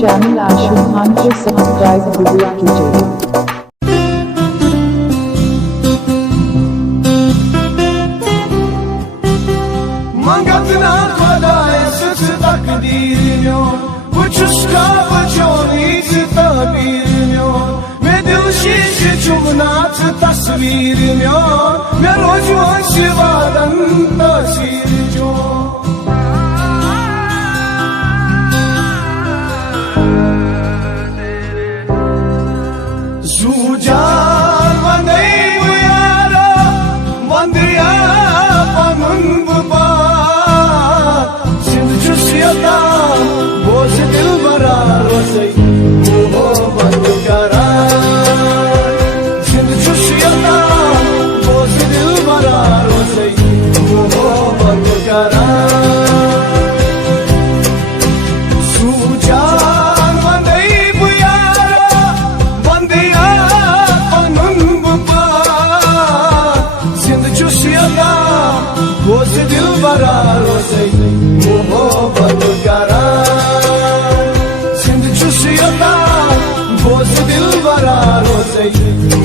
Channel आशु खान को subscribe जरूर कीजिए। Mangatna Khodai such takdir yon, kuch uska bachoni tabir yon, mein dil shish chumnat tasveer yon, mein roz shivadan tasir yon. Zujan vandai buyara, vandiya panun bupa. बोझ दिल भरा रोज़ई मोहब्बत करा जिंद खुशियाँ बोझ दिल भरा रोज़ई मोहब्बत करा सूजान बंदई बुयारा बंदिया पनुन बुपा जिंद खुशियाँ बोझ दिल भरा रोज़ई मोहब्बत करा जिंद खुशियाँ बोझ दिल भरा रोज़ई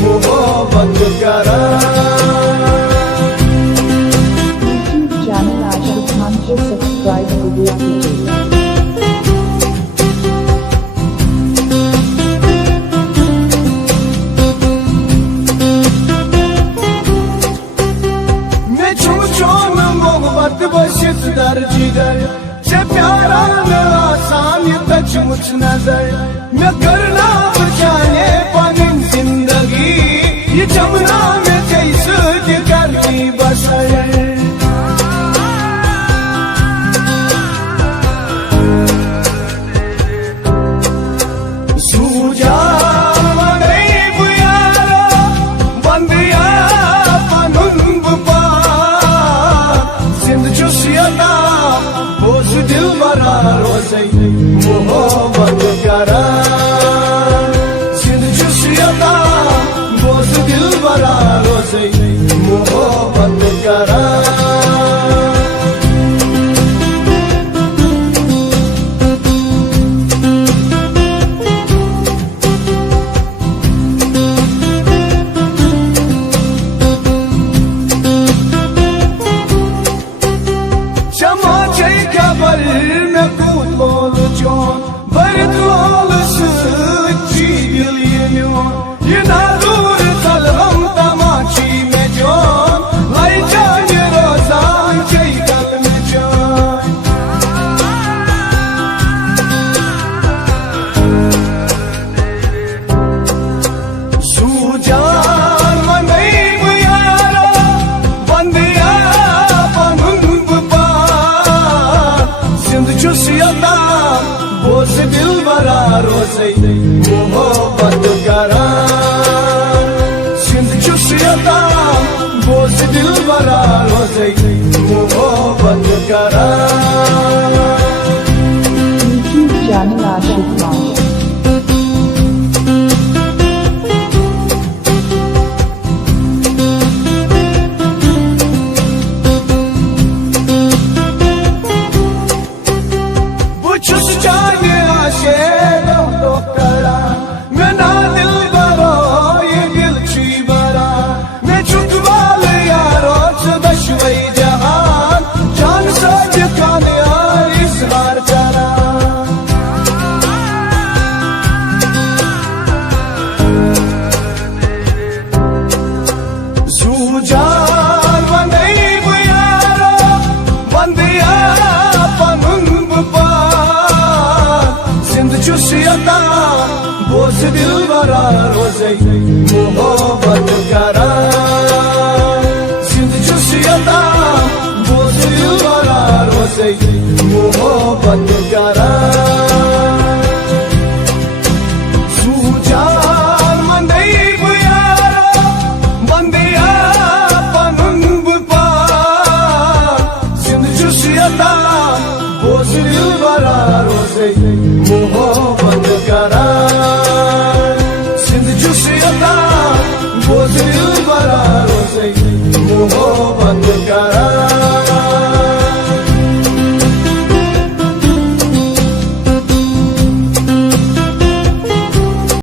मोहब्बत करा। चैनल आशु खान को सब्सक्राइब जरूर कीजिए। मैं छू छून मोहब्बत बशित दर जिगर से प्यारा न आसान ये तच मुझ नजर मैं करना बचाने पानी जिंदगी ये जमुना में जैसे करती बसर सूजा वनई बुयारा बंदिया पनुन बुपा जिंद खुशियाँ बोझ दिल भरा रोज़ई मोहब्बत करा जिंद खुशियाँ बोझ दिल भरा रोज़ई मोहब्बत करा। में कूद बोल चोन भरत बोल सच्ची दिल ये ना दूर चल हम तमाची में जोन लाई जाने रोज़ान चैकत में जान सूजान वनई बुयारा बंदिया पनुन बुपा जिंद खुशियाँ बोझ दिल भरा रोज़ई मोहब्बत करा जिंद खुशियाँ बोझ दिल भरा रोज़ई मोहब्बत करा। चैनल आशु खान सूजान वनई बुयारा बंदिया पनुन बुपा जिंद खुशियाँ बोझ दिल भरा रोज़ई मोहब्बत करा जिंद खुशियाँ बोझ दिल भरा रोज़ई मोहब्बत करा। सूजान वनई बुयारा बंदिया पनुन बुपा जिंद खुशियाँ बोझ दिल भरा रोज़ई मोहब्बत